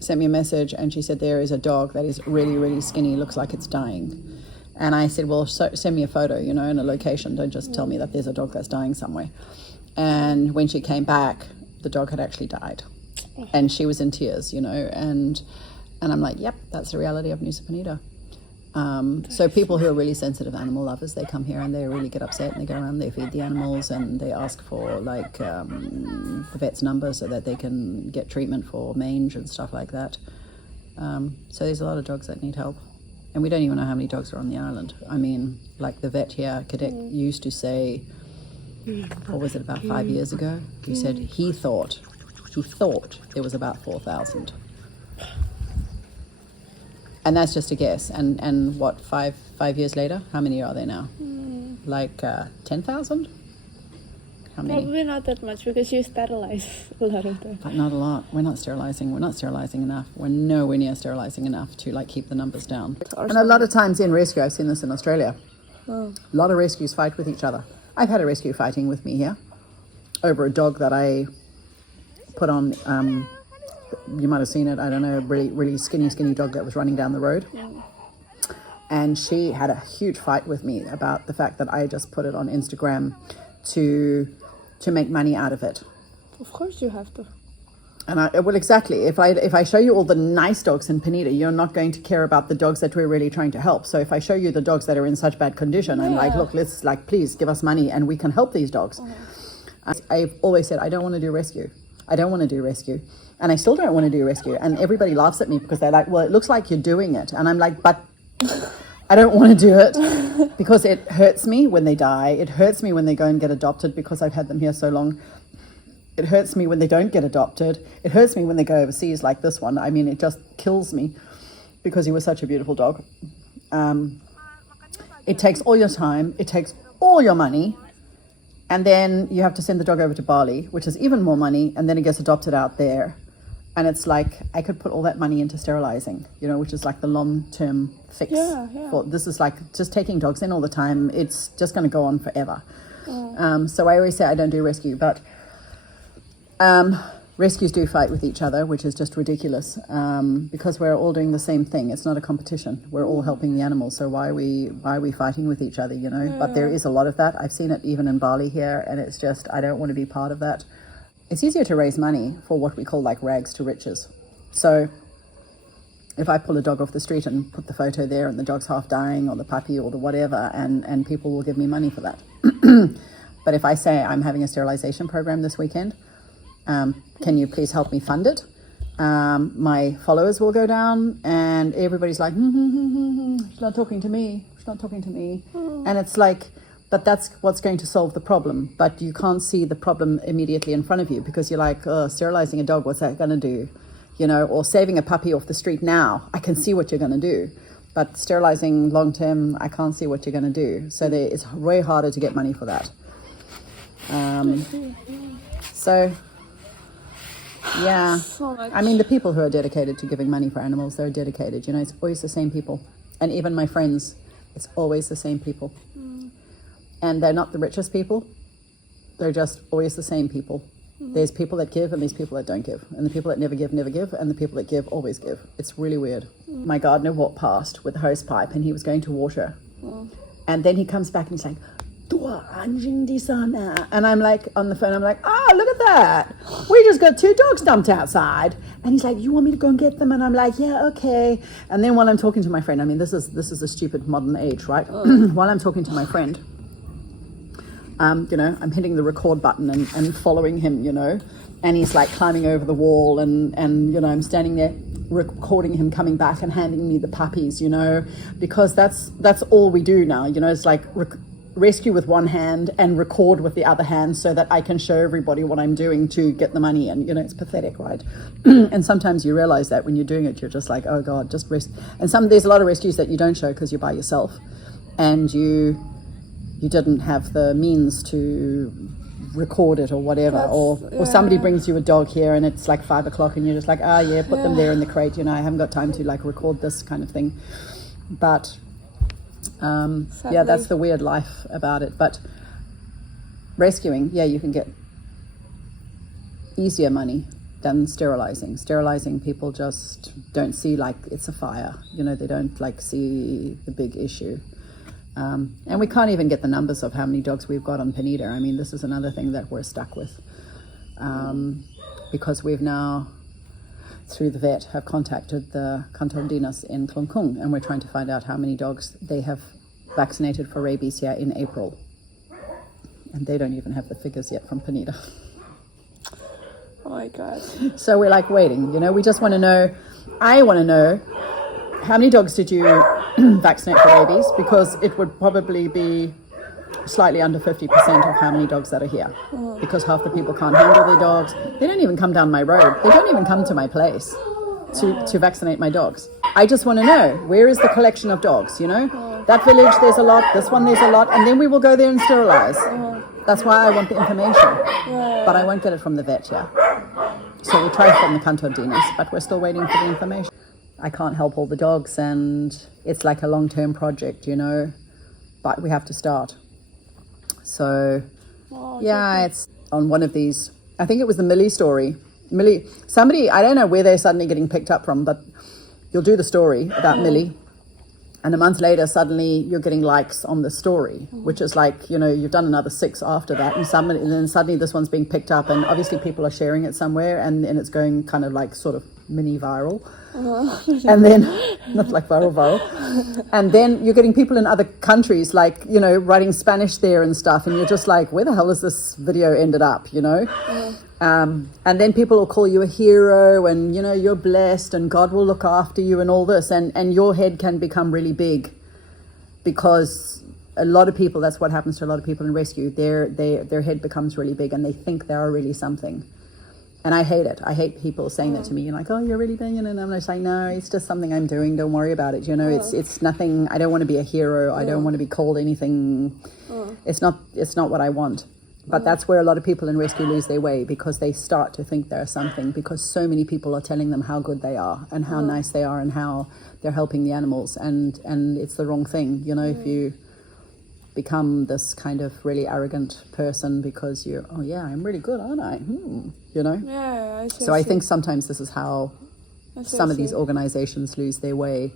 sent me a message and she said, there is a dog that is really, really skinny, looks like it's dying. And I said, well, send me a photo, you know, and a location. Don't just tell me that there's a dog that's dying somewhere. And when she came back, the dog had actually died. And she was in tears, you know, and I'm like, yep, that's the reality of Nusa Penida. So people who are really sensitive animal lovers, they come here and they really get upset and they go around, they feed the animals and they ask for like the vet's number so that they can get treatment for mange and stuff like that. So there's a lot of dogs that need help. And we don't even know how many dogs are on the island. I mean, like the vet here, Cadet, used to say, what was it, about 5 years ago? He said he thought there was about 4,000. And that's just a guess. And what, five years later, how many are there now? Like 10,000? How many? Probably not that much because you sterilize a lot of them. But not a lot. We're not sterilizing enough. We're nowhere near sterilizing enough to like keep the numbers down. And a lot of times in rescue, I've seen this in Australia. A lot of rescues fight with each other. I've had a rescue fighting with me here over a dog that I put on, you might have seen it, I don't know, really, really skinny dog that was running down the road. And she had a huge fight with me about the fact that I just put it on Instagram to make money out of it. Of course you have to. And well, exactly. If I show you all the nice dogs in Penida, you're not going to care about the dogs that we're really trying to help. So if I show you the dogs that are in such bad condition, I'm like, look, let's like, please give us money and we can help these dogs. I've always said, I don't want to do rescue. And I still don't want to do rescue. And everybody laughs at me because they're like, well, it looks like you're doing it. And I'm like, but I don't want to do it because it hurts me when they die. It hurts me when they go and get adopted because I've had them here so long. It hurts me when they don't get adopted. It hurts me when they go overseas like this one. I mean, it just kills me because he was such a beautiful dog. It takes all your time. It takes all your money. And then you have to send the dog over to Bali, which is even more money. And then it gets adopted out there. And it's like, I could put all that money into sterilizing, you know, which is like the long-term fix. This is like just taking dogs in all the time. It's just going to go on forever. So I always say I don't do rescue, but rescues do fight with each other, which is just ridiculous because we're all doing the same thing. It's not a competition. We're all helping the animals. So why are we fighting with each other, you know? But there is a lot of that. I've seen it even in Bali here, and it's just, I don't want to be part of that. It's easier to raise money for what we call like rags to riches. So if I pull a dog off the street and put the photo there and the dog's half dying or the puppy or the whatever, and people will give me money for that. But if I say I'm having a sterilization program this weekend, can you please help me fund it? My followers will go down and everybody's like, she's not talking to me. And it's like, but that's what's going to solve the problem. But you can't see the problem immediately in front of you because you're like, sterilizing a dog, what's that going to do? You know, or saving a puppy off the street now, I can see what you're going to do. But sterilizing long term, I can't see what you're going to do. So it's way harder to get money for that. So, yeah. I mean, the people who are dedicated to giving money for animals, they're dedicated. You know, it's always the same people. And even my friends, it's always the same people. And they're not the richest people. They're just always the same people. There's people that give and there's people that don't give. And the people that never give. And the people that give always give. It's really weird. My gardener walked past with a hose pipe and he was going to water. And then he comes back and he's like, "Dua anjing di sana." And I'm like, on the phone, I'm like, "Oh, look at that. We just got 2 dogs dumped outside." And he's like, "You want me to go and get them?" And I'm like, "Yeah, okay." And then while I'm talking to my friend, I mean, this is a stupid modern age, right? While I'm talking to my friend, you know, I'm hitting the record button and following him, you know, and he's like climbing over the wall and you know, I'm standing there recording him coming back and handing me the puppies, you know, because that's all we do now, you know. It's like rescue with one hand and record with the other hand so that I can show everybody what I'm doing to get the money. And, you know, it's pathetic, right? And sometimes you realize that when you're doing it, you're just like, oh God, just rest. And there's a lot of rescues that you don't show because you're by yourself and you didn't have the means to record it or whatever, or somebody brings you a dog here and it's like 5 o'clock and you're just like, put them there in the crate, you know, I haven't got time to like record this kind of thing. But that's the weird life about it. But rescuing, you can get easier money than sterilizing. Sterilizing, people just don't see like it's a fire. You know, they don't like see the big issue. And we can't even get the numbers of how many dogs we've got on Penida. I mean, this is another thing that we're stuck with. Because we've now, through the vet, have contacted the Kanton Dinas in Klung Kung, and we're trying to find out how many dogs they have vaccinated for rabies here in April. And they don't even have the figures yet from Penida. Oh my God. So we're like waiting, you know, we just want to know, I want to know, how many dogs did you vaccinate for rabies? Because it would probably be slightly under 50% of how many dogs that are here. Because half the people can't handle their dogs. They don't even come down my road. They don't even come to my place to vaccinate my dogs. I just want to know, where is the collection of dogs, you know? That village, there's a lot. This one, there's a lot. And then we will go there and sterilize. That's why I want the information. But I won't get it from the vet here. So we try from the Kanton Dinas, but we're still waiting for the information. I can't help all the dogs, and it's like a long-term project, you know, but we have to start. So, yeah, it's on one of these, I think it was the Millie story. Millie, somebody, I don't know where they're suddenly getting picked up from, but you'll do the story about Millie, and a month later, suddenly you're getting likes on the story, which is like, you know, you've done another 6 after that, and then suddenly this one's being picked up, and obviously people are sharing it somewhere, and it's going kind of like sort of mini viral. And then, not like viral, and then you're getting people in other countries, like, you know, writing Spanish there and stuff, and you're just like, where the hell has this video ended up, you know? And then people will call you a hero, and, you know, you're blessed, and God will look after you, and all this, and your head can become really big, because a lot of people, that's what happens to a lot of people in rescue, their head becomes really big, and they think they are really something. And I hate it. I hate people saying that to me. You're like, oh, you're really big. And I'm just like, no, it's just something I'm doing. Don't worry about it. You know, it's nothing. I don't want to be a hero. I don't want to be called anything. It's not what I want. But that's where a lot of people in rescue lose their way, because they start to think they're something, because so many people are telling them how good they are and how nice they are and how they're helping the animals. And it's the wrong thing. You know, if you become this kind of really arrogant person because you're, oh yeah, I'm really good, aren't I? You know? Yeah, I think sometimes this is how some of these organizations lose their way.